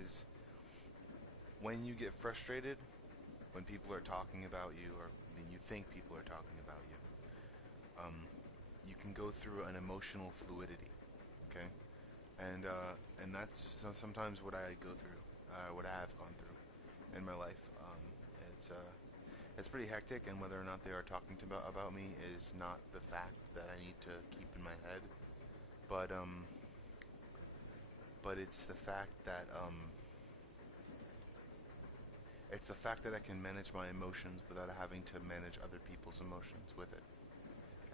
is when you get frustrated, when people are talking about you, or when you think people are talking about you, you can go through an emotional fluidity, okay? And that's sometimes what I go through, what I have gone through in my life. It's it's pretty hectic, and whether or not they are talking about me is not the fact that I need to keep in my head, but it's the fact that I can manage my emotions without having to manage other people's emotions with it.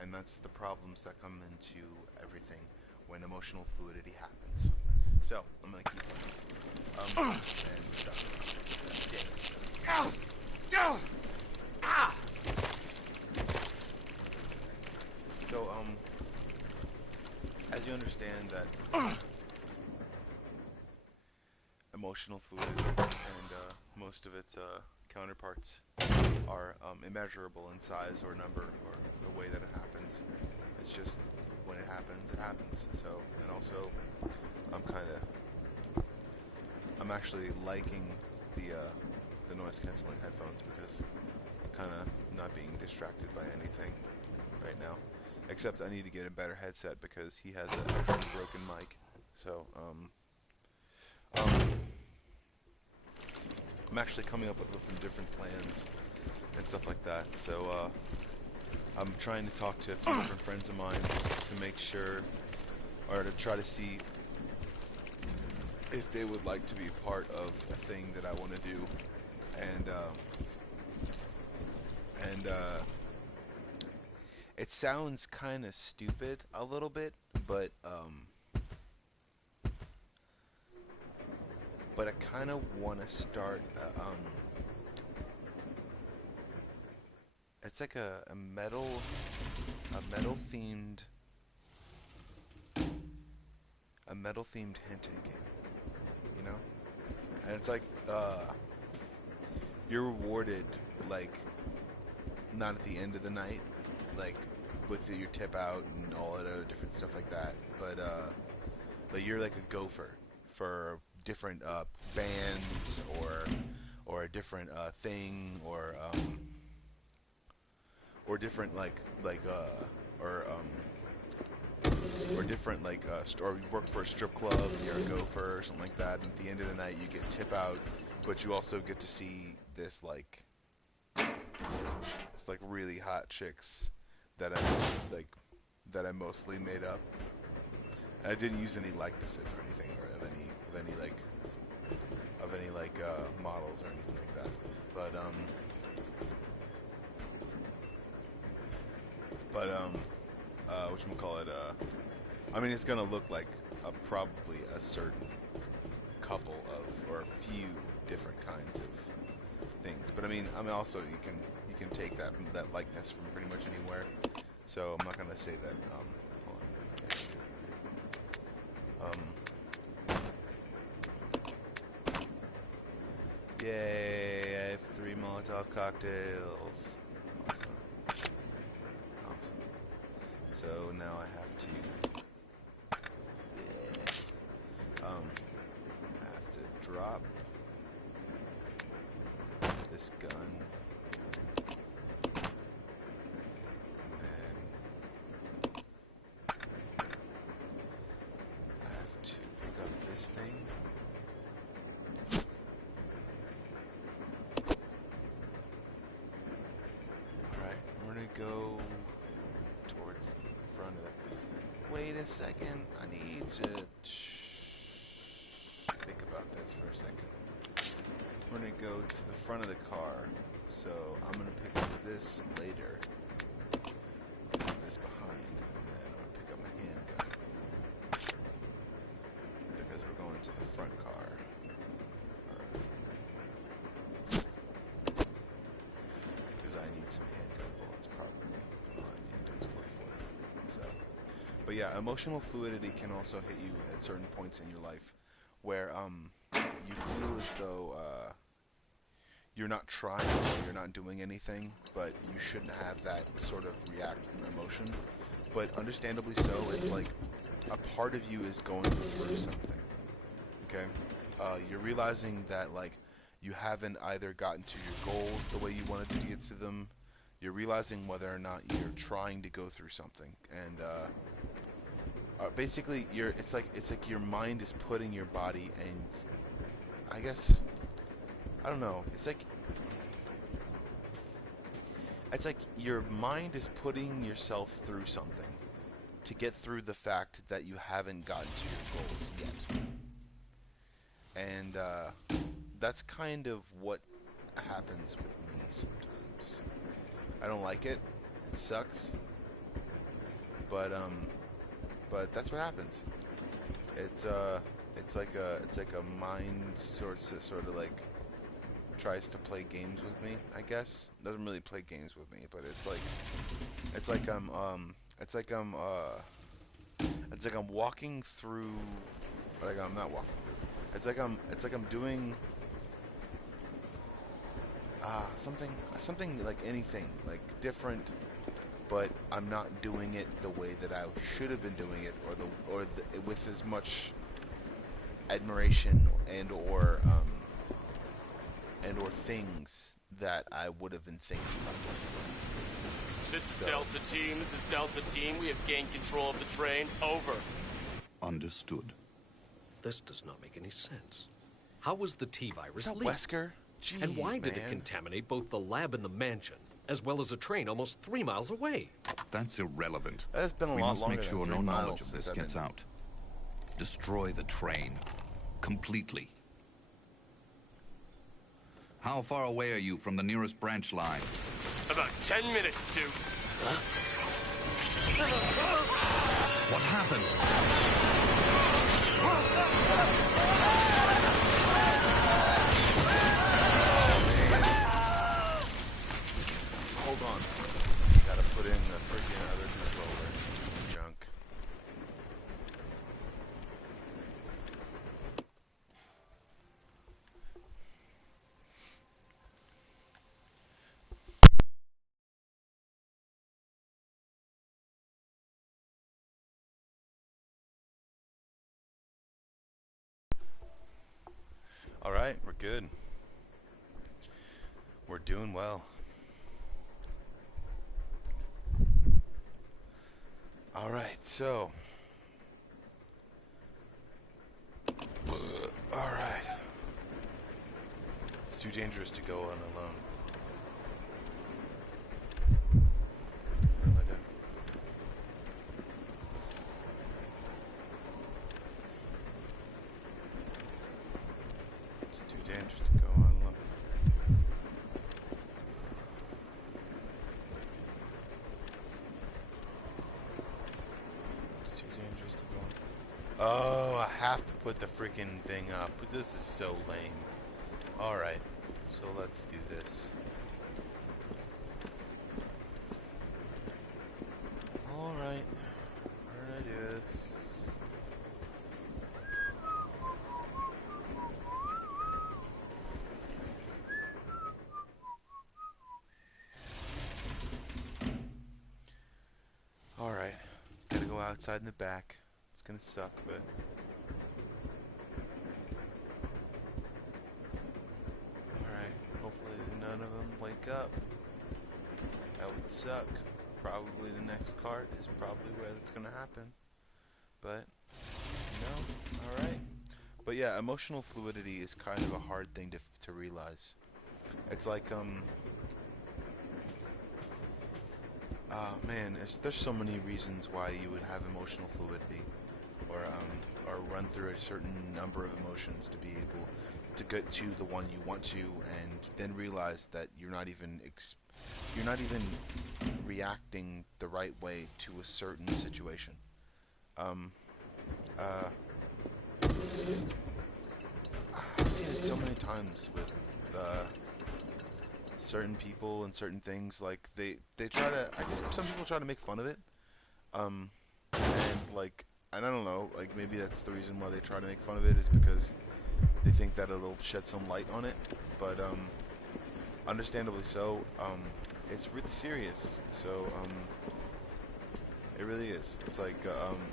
And that's the problems that come into everything when emotional fluidity happens. So, I'm gonna keep going. And stuff. Ow! Ow! Ah! So, as you understand that emotional fluidity and most of its counterparts are immeasurable in size or number or the way that it happens. It's just when it happens, it happens. So, and also, I'm actually liking the noise canceling headphones because I'm kind of not being distracted by anything right now. Except I need to get a better headset because he has an actually broken mic. So, I'm actually coming up with some different plans and stuff like that. So, I'm trying to talk to a few different friends of mine to make sure, or to try to see if they would like to be a part of a thing that I want to do. And it sounds kind of stupid a little bit, but I kind of want to start. It's like a metal themed hinting game, you know? And it's like you're rewarded, like, not at the end of the night, like with your tip out and all that other different stuff like that, but you're like a gopher for different bands or a different thing or different or different or you work for a strip club and you're a gopher or something like that, and at the end of the night you get tip out, but you also get to see this like really hot chicks that I mostly made up. I didn't use any likenesses or anything, or of any models or anything like that. But whatchamacallit, I mean, it's gonna look like probably a certain couple of, or a few different kinds of things. But I mean also you can take that likeness from pretty much anywhere. So I'm not gonna say that. Hold on. Yay! I have 3 Molotov cocktails. Awesome. So now I have to. I have to drop this gun. This thing. Alright, we're gonna go towards the front of it. Wait a second, I need to think about this for a second. We're gonna go to the front of the car, so I'm gonna pick up this later. I'll put this behind, and then I'm gonna pick up my handgun. Because we're going to the front car. Because I need some handgun bullets, probably. All I need to do is look for it. So, but yeah, emotional fluidity can also hit you at certain points in your life where you feel as though you're not trying or you're not doing anything, but you shouldn't have that sort of emotion. But understandably so, it's like a part of you is going through something. Okay? you're realizing that like you haven't either gotten to your goals the way you wanted to get to them. You're realizing whether or not you're trying to go through something, and basically, it's like your mind is putting your body, and I guess I don't know. It's like your mind is putting yourself through something to get through the fact that you haven't gotten to your goals yet. And that's kind of what happens with me sometimes. I don't like it. It sucks. But that's what happens. It's like a mind sort of like tries to play games with me, I guess. Doesn't really play games with me, but it's like I'm walking through, like I'm not walking through. It's like I'm doing something like anything, like different, but I'm not doing it the way that I should have been doing it, with as much admiration and or things that I would have been thinking about doing. This is Delta Team. This is Delta Team. We have gained control of the train. Over. Understood. This does not make any sense. How was the T-virus Is that leaked? Wesker? Jeez, And why did it man. contaminate both the lab and the mansion, as well as a train almost 3 miles away? That's irrelevant. That's been a We lot must longer make sure than no 3 miles knowledge of this since I've gets been- out. Destroy the train. Completely. How far away are you from the nearest branch line? About 10 minutes to... What happened? Hold on. Gotta put in the freaking other controller. Junk. Alright, we're good. We're doing well. Alright, so. Alright. It's too dangerous to go on alone. What am I doing? It's too dangerous to go on alone. It's too dangerous to go on. Oh, I have to put the freaking thing up. This is so lame. Alright, so let's do this. Alright, we're gonna do this. Alright, gotta go outside in the back. It's gonna suck, but... Alright, hopefully none of them wake up. That would suck. Probably the next cart is probably where that's gonna happen. But, alright. But yeah, emotional fluidity is kind of a hard thing to realize. It's like, man, there's so many reasons why you would have emotional fluidity, or run through a certain number of emotions to be able to get to the one you want to, and then realize that you're not even reacting the right way to a certain situation. I've seen it so many times with certain people and certain things. Like they try to. I guess some people try to make fun of it. And like, and I don't know. Like maybe that's the reason why they try to make fun of it, is because they think that it'll shed some light on it. But understandably so. It's really serious. So it really is. It's like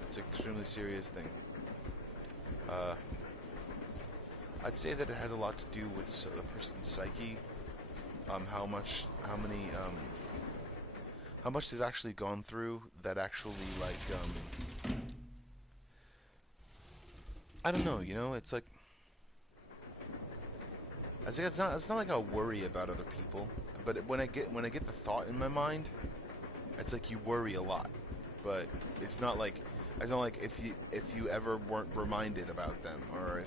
it's an extremely serious thing. I'd say that it has a lot to do with the person's psyche. How much they've actually gone through that actually, like, I don't know, you know, it's like, I think it's not like I worry about other people, but when I get the thought in my mind, it's like you worry a lot, but it's not like if you ever weren't reminded about them, or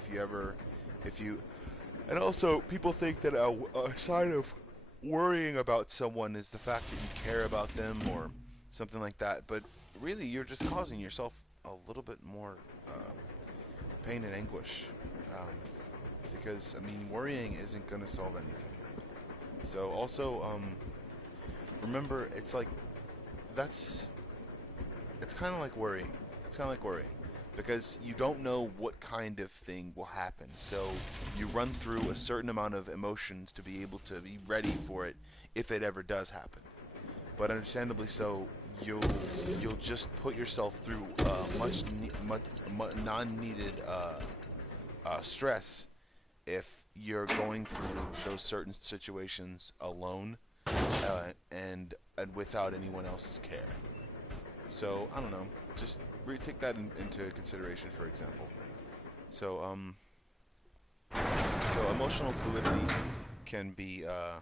if you, and also people think that a sign of worrying about someone is the fact that you care about them or something like that, but really you're just causing yourself a little bit more pain and anguish, because I mean worrying isn't going to solve anything. So also remember, it's like it's kind of like worrying. It's kind of like worrying because you don't know what kind of thing will happen. So you run through a certain amount of emotions to be able to be ready for it if it ever does happen. But understandably so, you'll just put yourself through much non-needed stress if you're going through those certain situations alone and without anyone else's care. So I don't know. Just take that into consideration, for example. So so emotional fluidity can be a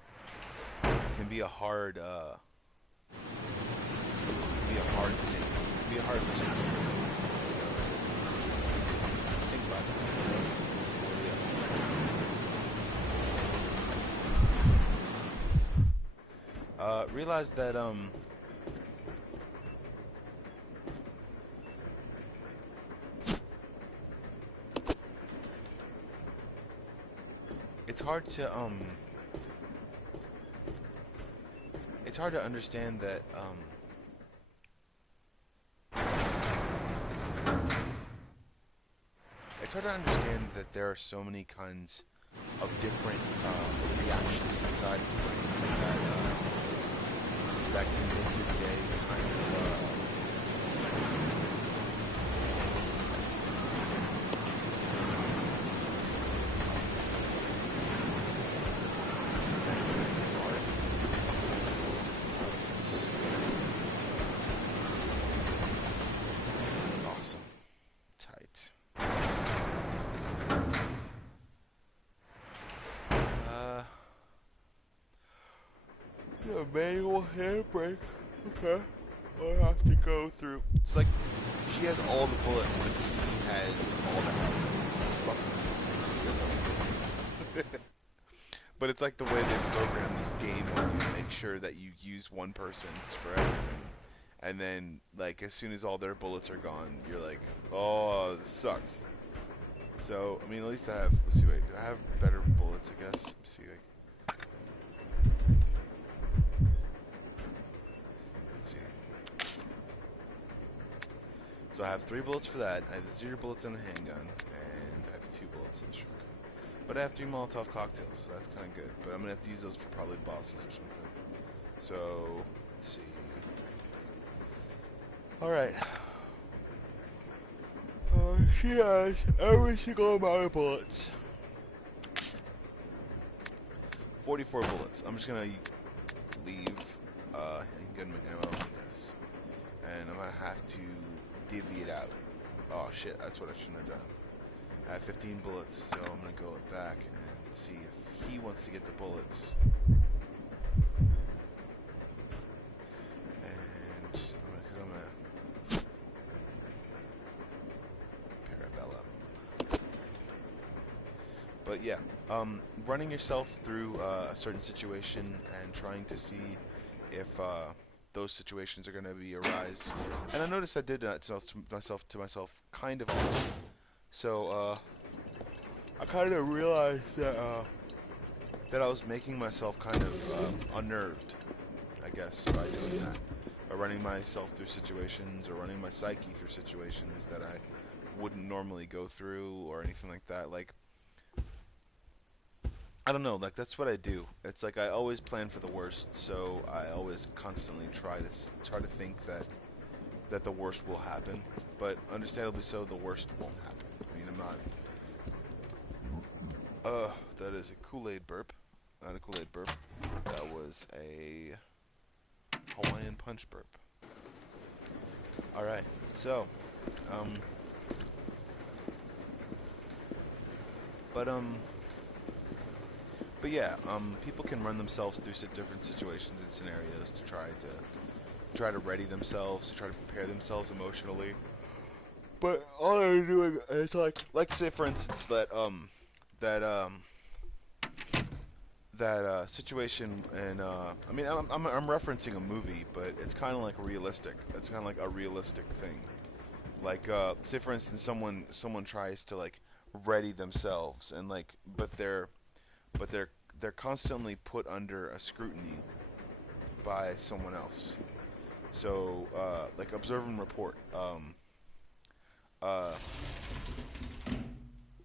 hard thing. Can be a hard business. So think about that. Realize that it's hard to understand that it's hard to understand that there are so many kinds of different reactions inside of the brain that can make your day kind of manual handbrake. Okay. I have to go through. It's like she has all the bullets, but he has all the health. This is fucking insane. But it's like the way they program this game on you to make sure that you use one person for everything. And then, like, as soon as all their bullets are gone, you're like, oh, this sucks. So, I mean, at least I have, let's see, wait, do I have better bullets, I guess? Let's see, like, so I have 3 bullets for that, I have 0 bullets in the handgun, and I have 2 bullets in the shotgun. But I have 3 Molotov cocktails, so that's kind of good. But I'm going to have to use those for probably bosses or something. So, let's see. Alright. She has every single amount of bullets. 44 bullets. I'm just going to leave handgun ammo for this. And I'm going to have to divvy it out. Oh shit, that's what I shouldn't have done. I have 15 bullets, so I'm going to go back and see if he wants to get the bullets. And because I'm going to Parabellum. But yeah, running yourself through a certain situation and trying to see if those situations are going to be arise. And I noticed I did that to myself kind of often. So I kind of realized that that I was making myself kind of unnerved, I guess, by doing that, by running myself through situations or running my psyche through situations that I wouldn't normally go through or anything like that. Like, I don't know, like that's what I do. It's like I always plan for the worst, so I always constantly try to think that the worst will happen, but understandably so, the worst won't happen. I mean, That is a Kool-Aid burp. Not a Kool-Aid burp. That was a Hawaiian punch burp. Alright, so, but yeah, people can run themselves through different situations and scenarios to try to ready themselves, to try to prepare themselves emotionally. But all they're doing is like say for instance that situation, and I mean I'm referencing a movie, but it's kind of like realistic. It's kind of like a realistic thing. Like say for instance someone tries to like ready themselves, and like but they're constantly put under a scrutiny by someone else. So like observe and report. Uh,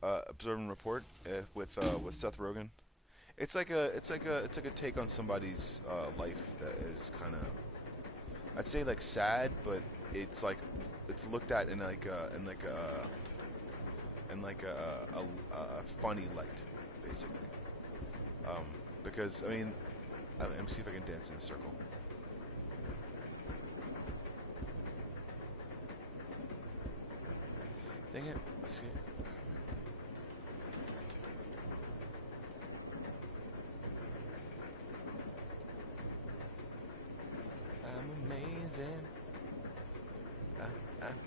Observe and report with Seth Rogen. It's like a take on somebody's life that is kind of, I'd say like sad, but it's like it's looked at in like a funny light, basically. Because I mean, let me see if I can dance in a circle. Dang it! Let's see. I'm amazing. I'm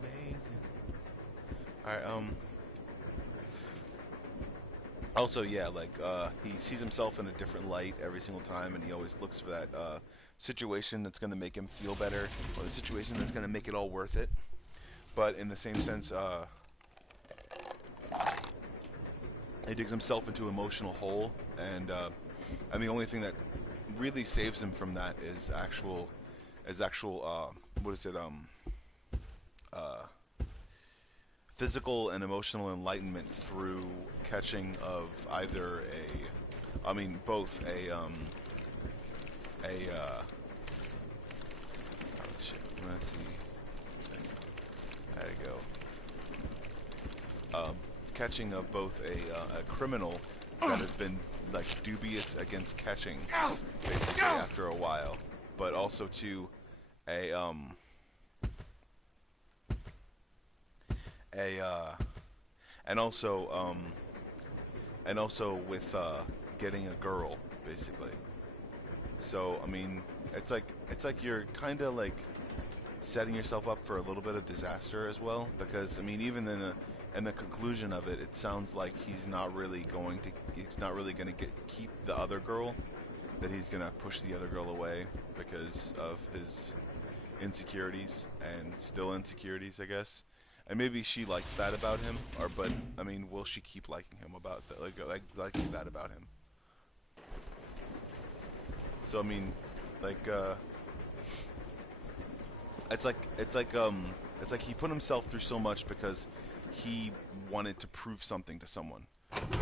amazing. Alright, also, yeah, like, he sees himself in a different light every single time, and he always looks for that, situation that's gonna make him feel better, or the situation that's gonna make it all worth it. But in the same sense, he digs himself into an emotional hole, and, I mean, the only thing that really saves him from that is actual, what is it, physical and emotional enlightenment through catching of either a, I mean, both a, oh shit, let's see, there you go, catching of both a criminal that has been, like, dubious against catching, basically, after a while, but also to a, and also with getting a girl, basically. So I mean, it's like you're kind of like setting yourself up for a little bit of disaster as well, because I mean, even in the conclusion of it, it sounds like he's not really going to keep the other girl, that he's gonna push the other girl away because of his insecurities, and still insecurities, I guess. And maybe she likes that about him, but I mean, will she keep liking him about that, liking that about him? So I mean, like, it's like he put himself through so much because he wanted to prove something to someone,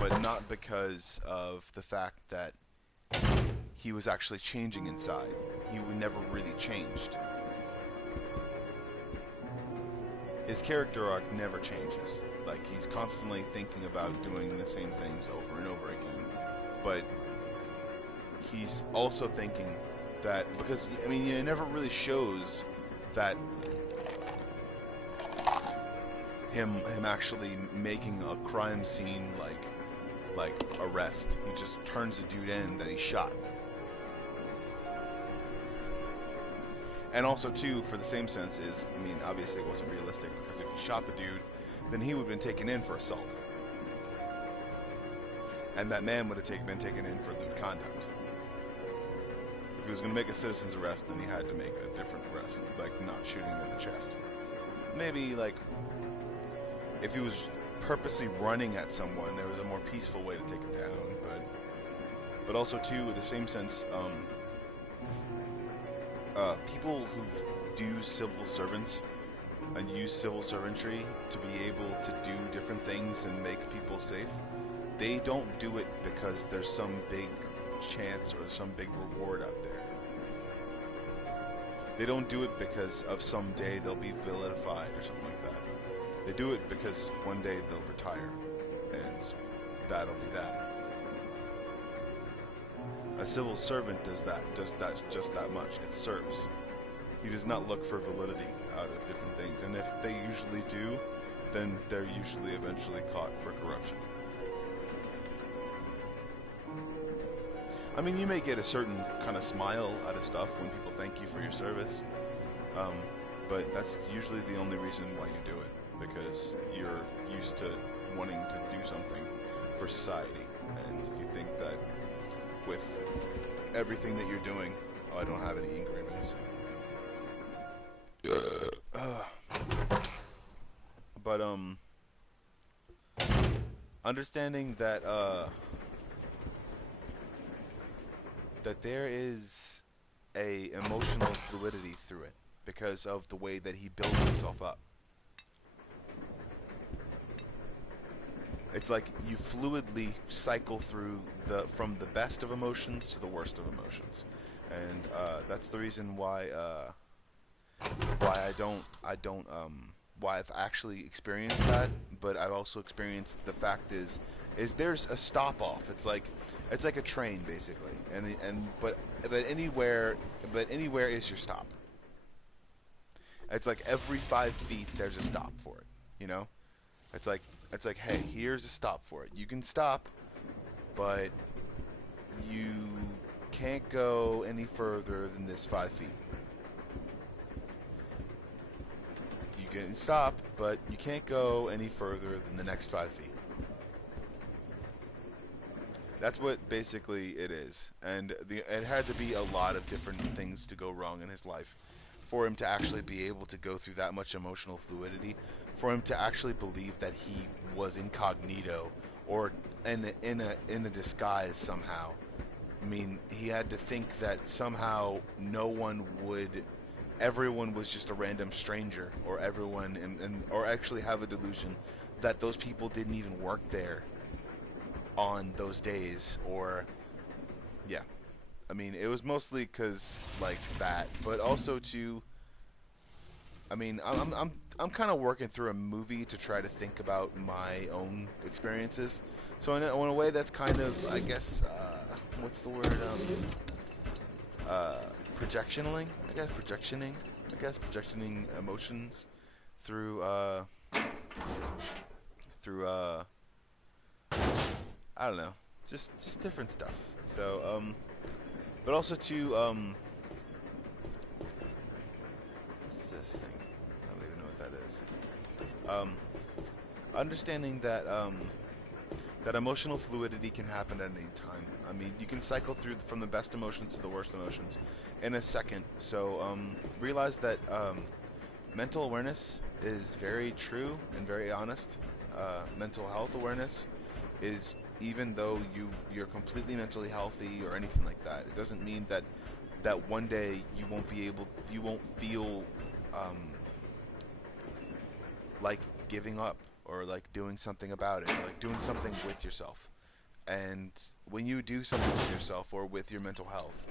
but not because of the fact that he was actually changing inside. He never really changed. His character arc never changes. Like, he's constantly thinking about doing the same things over and over again. But he's also thinking that, because, I mean, it never really shows that him actually making a crime scene, like arrest. He just turns the dude in that he shot. And also, too, for the same sense is, I mean, obviously it wasn't realistic, because if he shot the dude, then he would have been taken in for assault. And that man would have been taken in for lewd conduct. If he was going to make a citizen's arrest, then he had to make a different arrest, like not shooting him in the chest. Maybe, like, if he was purposely running at someone, there was a more peaceful way to take him down. But also, too, in the same sense, people who do civil servants and use civil servantry to be able to do different things and make people safe, they don't do it because there's some big chance or some big reward out there. They don't do it because of someday they'll be vilified or something like that. They do it because one day they'll retire, and that'll be that. A civil servant does just that much. It serves. He does not look for validity out of different things, and if they usually do, then they're usually eventually caught for corruption. I mean, you may get a certain kind of smile out of stuff when people thank you for your service, but that's usually the only reason why you do it, because you're used to wanting to do something for society, and you think that with everything that you're doing, oh, I don't have any ink ribbons. But understanding that that there is a emotional fluidity through it because of the way that he builds himself up. It's like you fluidly cycle through from the best of emotions to the worst of emotions, and that's the reason why why I've actually experienced that. But I've also experienced the fact is there's a stop off. It's like a train basically, but anywhere is your stop. It's like every 5 feet there's a stop for it. You know, it's like hey, here's a stop for it. You can stop, but you can't go any further than this 5 feet. You can stop, but you can't go any further than the next 5 feet. That's what basically it is, and it had to be a lot of different things to go wrong in his life for him to actually be able to go through that much emotional fluidity, for him to actually believe that he was incognito or in a disguise somehow. I mean, he had to think that somehow everyone was just a random stranger, or or actually have a delusion that those people didn't even work there on those days, or yeah. I mean, it was mostly because like that, but also to. I mean, I'm kind of working through a movie to try to think about my own experiences. So in a way, that's kind of, I guess, what's the word? Projectioning. I guess projectioning emotions through I don't know, just different stuff. So but also to what's this thing? I don't even know what that is. Understanding that that emotional fluidity can happen at any time. I mean, you can cycle through from the best emotions to the worst emotions in a second. So realize that mental awareness is very true and very honest. Mental health awareness is, even though you're completely mentally healthy or anything like that, it doesn't mean that one day you won't feel like giving up, or like doing something about it, or like doing something with yourself. And when you do something with yourself or with your mental health,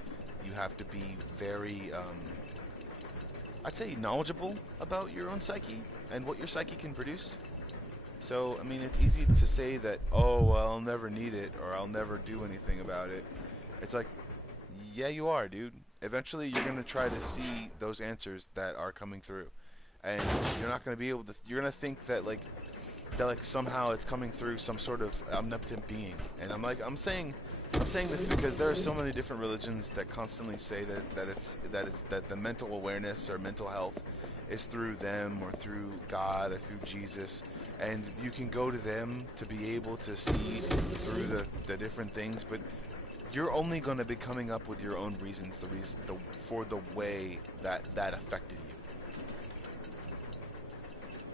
you have to be very I'd say knowledgeable about your own psyche and what your psyche can produce. So, I mean, it's easy to say that, oh, well, I'll never need it, or I'll never do anything about it. It's like, yeah, you are, dude. Eventually, you're going to try to see those answers that are coming through. And you're not going to be able to, you're going to think that, like, somehow it's coming through some sort of omnipotent being. And I'm saying this because there are so many different religions that constantly say that the mental awareness or mental health is through them, or through God, or through Jesus, and you can go to them to be able to see through the different things, but you're only going to be coming up with your own reasons, for the way that affected you.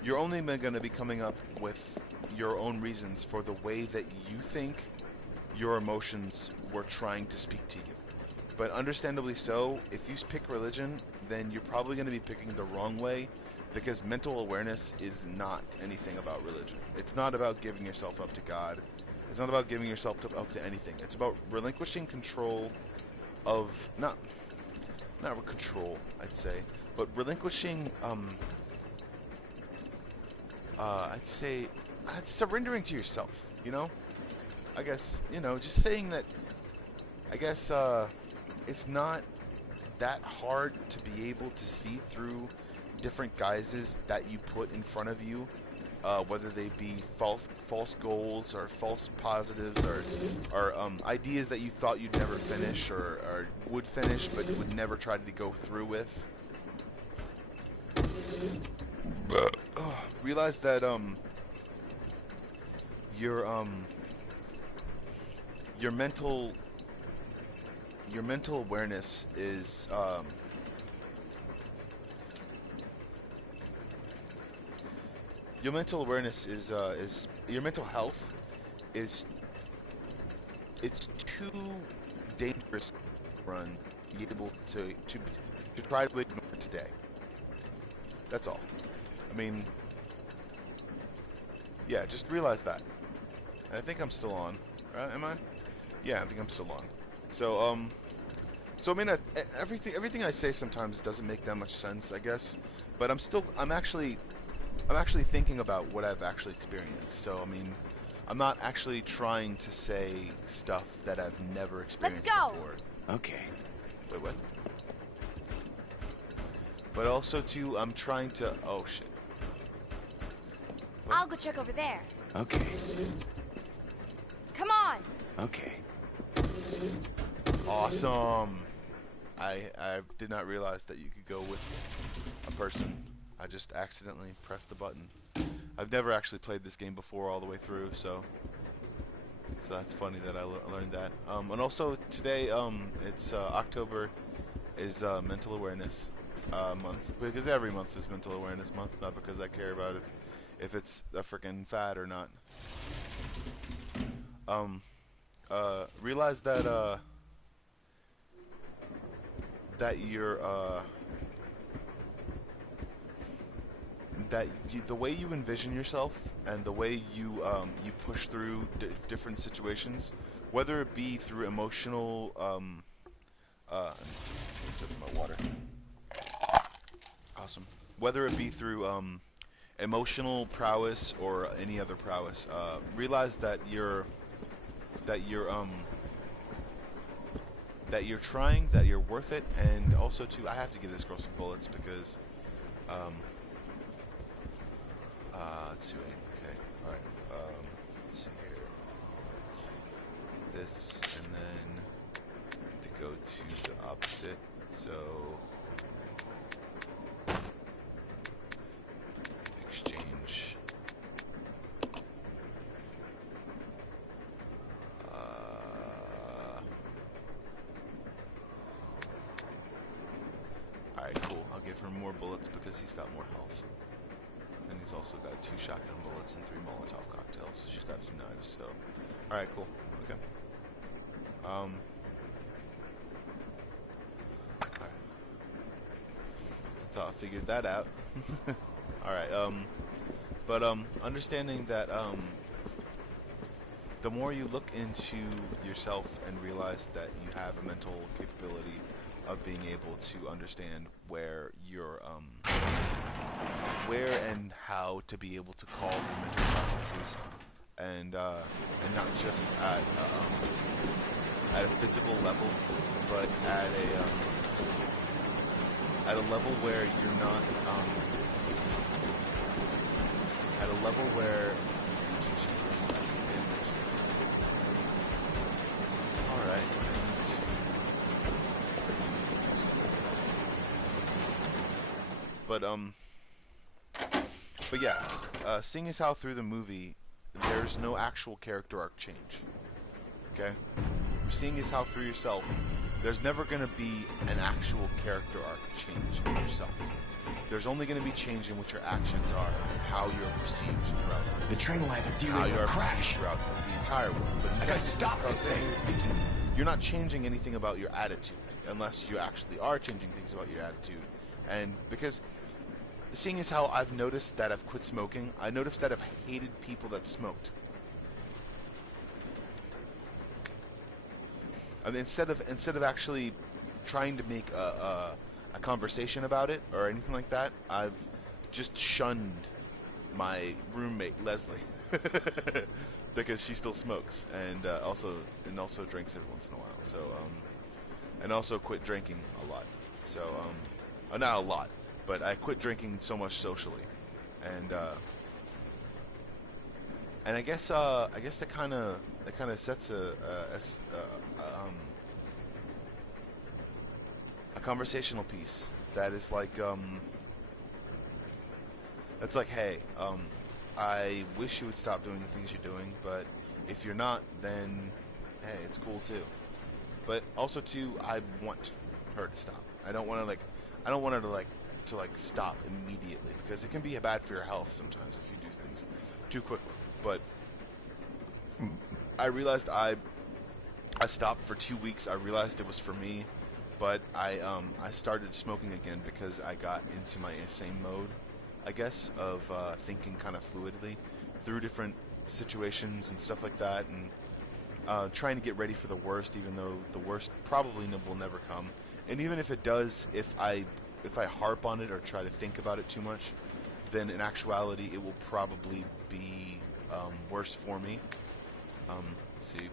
You're only going to be coming up with your own reasons for the way that you think your emotions were trying to speak to you. But understandably so, if you pick religion, then you're probably going to be picking the wrong way, because mental awareness is not anything about religion. It's not about giving yourself up to God. It's not about giving yourself up to anything. It's about relinquishing control of, not control, I'd say, but relinquishing, I'd say, surrendering to yourself, you know? I guess, you know, just saying that, I guess, it's not that hard to be able to see through different guises that you put in front of you, whether they be false goals or false positives or ideas that you thought you'd never finish or would finish but would never try to go through with. Realize that your mental awareness is your mental awareness is your mental health is it's too dangerous to run be able to try to ignore it today. That's all. I mean, yeah, just realize that. And I think I'm still on. Right? Am I? Yeah, I think I'm still on. So so I mean, everything I say sometimes doesn't make that much sense, I guess. But I'm actually thinking about what I've actually experienced. So I mean, I'm not actually trying to say stuff that I've never experienced before. Okay. Wait, what? But also too, I'm trying to. Oh shit. What? I'll go check over there. Okay. Come on. Okay. Awesome. I did not realize that you could go with a person. I just accidentally pressed the button. I've never actually played this game before all the way through, so that's funny that I learned that. And also today, it's October is Mental Awareness month, because every month is Mental Awareness month, not because I care about if it's a freaking fad or not. Realize that the way you envision yourself and the way you push through different situations, whether it be through emotional I need to take a sip of my water. Awesome. Whether it be through emotional prowess or any other prowess, realize that you're trying, that you're worth it, and also too, I have to give this girl some bullets because let's see, okay, alright, let's see here, this, and then to go to the opposite, so exchange, alright, cool, I'll give her more bullets because he's got more health. And he's also got 2 shotgun bullets and 3 Molotov cocktails. So she's got 2 knives. So, all right, cool. Okay. All right. So I figured that out. All right. But understanding that the more you look into yourself and realize that you have a mental capability of being able to understand where you're where and how to be able to call your mental processes, and not just at a physical level, but at a level where you're not at a level where all right. But yeah, seeing as how through the movie there's no actual character arc change. Okay? Seeing as how through yourself, there's never going to be an actual character arc change in yourself. There's only going to be change in what your actions are and how you're perceived throughout. The train will either derail or crash. Throughout the entire world. But I gotta stop this thing. Speaking, you're not changing anything about your attitude, unless you actually are changing things about your attitude. And because seeing as how I've noticed that I've quit smoking, I noticed that I've hated people that smoked. I mean, instead of actually trying to make a conversation about it or anything like that, I've just shunned my roommate Leslie. because she still smokes and also drinks every once in a while. So and also quit drinking a lot. So not a lot, but I quit drinking so much socially, and I guess that kind of sets a conversational piece that is like it's like, hey, I wish you would stop doing the things you're doing, but if you're not, then hey, it's cool too. But also too, I want her to stop. I don't want her to stop immediately, because it can be bad for your health sometimes if you do things too quickly. But I realized I stopped for 2 weeks. I realized it was for me, but I started smoking again because I got into my insane mode, I guess, of thinking kind of fluidly through different situations and stuff like that, and trying to get ready for the worst, even though the worst probably will never come. And even if it does, if I harp on it or try to think about it too much, then in actuality it will probably be worse for me. Let's see.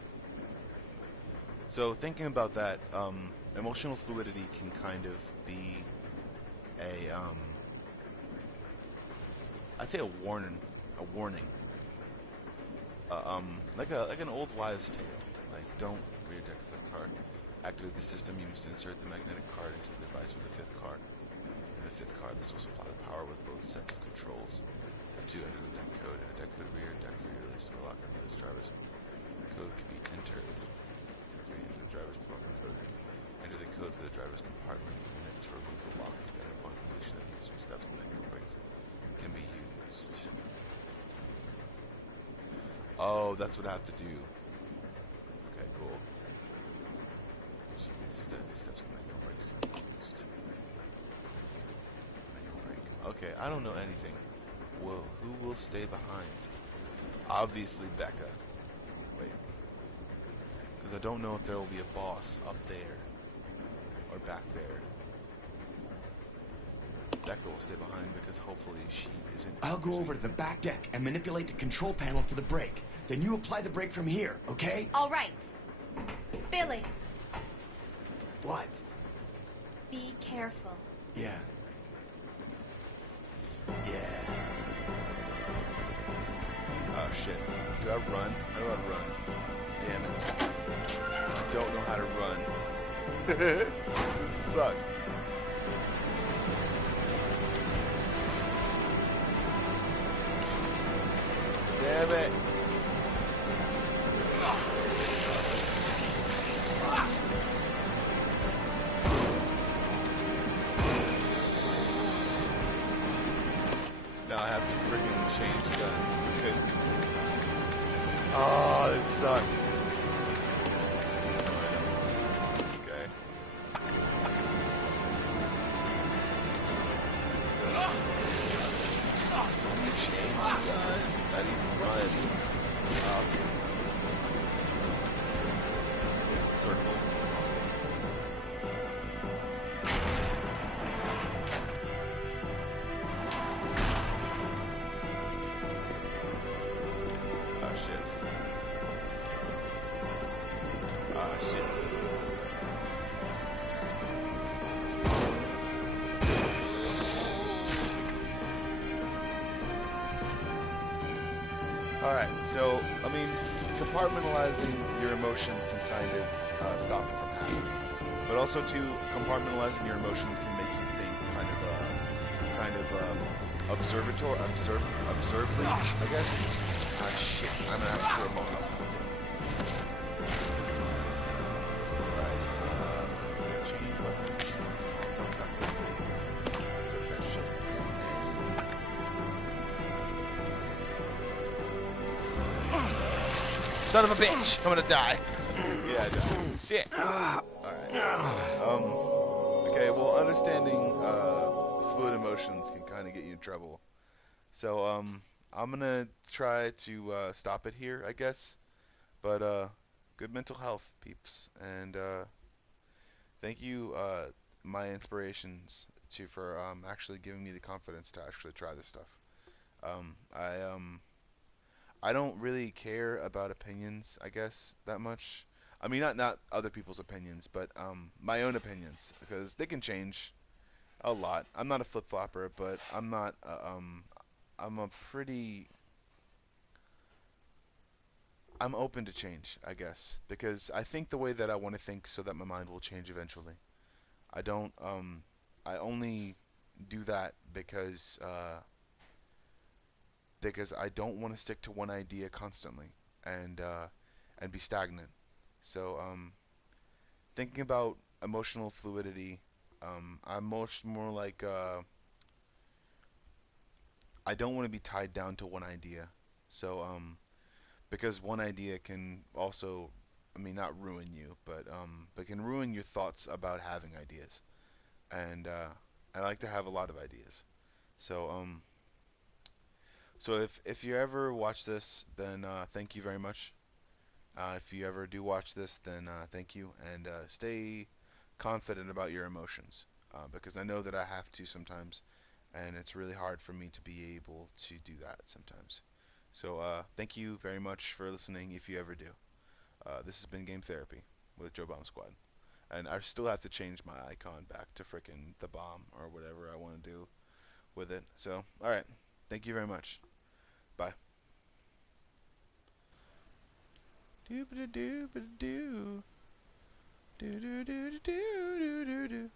So thinking about that, emotional fluidity can kind of be a I'd say a warning, like an old wives' tale. Like, don't rear deck the fifth card. Activate the system. You must insert the magnetic card into the device with the fifth card. In the fifth card, this will supply the power with both sets of controls. Step 2, enter the deck code. A deck code rear deck for your release to lock into this driver's. The code can be entered. Step 3, enter the driver's program code. Enter the code for the driver's compartment and then to remove the lock. Then upon completion of these 3 steps, the magnetic brakes can be used. Oh, that's what I have to do. Okay, cool. Steps in manual brakes can be used. Manual brake. Okay, I don't know anything. Well, who will stay behind? Obviously Becca. Wait. Because I don't know if there will be a boss up there or back there. Becca will stay behind because hopefully she isn't... I'll go over to the back deck and manipulate the control panel for the brake. Then you apply the brake from here, okay? All right. Billy, What? be careful. Yeah. Yeah. Oh shit. Do I run? How do I run? Damn it. I don't know how to run. This sucks. Damn it. Now I have to freaking change guns because... Oh, this sucks. Okay. Change gun. Not even run. Awesome. Circle. Oh shit. Ah shit. Alright, so, I mean, compartmentalizing your emotions can kind of stop it from happening. But also, too, compartmentalizing your emotions can make you think observably, I guess. Ah, shit, I'm gonna have to throw a bolt up. Alright, change weapons. Molotov cocktails. Put that shit in. Son of a bitch! I'm gonna die. Yeah, I died. Shit. Alright. Okay, well, understanding fluid emotions can kind of get you in trouble. So, I'm gonna try to stop it here, I guess. But, good mental health, peeps. And, thank you, my inspirations, for actually giving me the confidence to actually try this stuff. I don't really care about opinions, I guess, that much. I mean, not other people's opinions, but my own opinions, because they can change a lot. I'm not a flip-flopper, but I'm not I'm a pretty I'm open to change, I guess, because I think the way that I want to think so that my mind will change eventually. I don't I only do that because I don't want to stick to one idea constantly and and be stagnant. So thinking about emotional fluidity, I'm much more like I don't want to be tied down to one idea. So because one idea can also, I mean, not ruin you, but can ruin your thoughts about having ideas. And I like to have a lot of ideas. So so if you ever watch this, then thank you very much. If you ever do watch this, then thank you, and stay confident about your emotions, because I know that I have to sometimes, and it's really hard for me to be able to do that sometimes. So thank you very much for listening. If you ever do, this has been Game Therapy with Joe Bomb Squad, and I still have to change my icon back to frickin' the bomb or whatever I want to do with it. So all right, thank you very much. Bye. Doo ba doo ba doo. Do do do do do do do.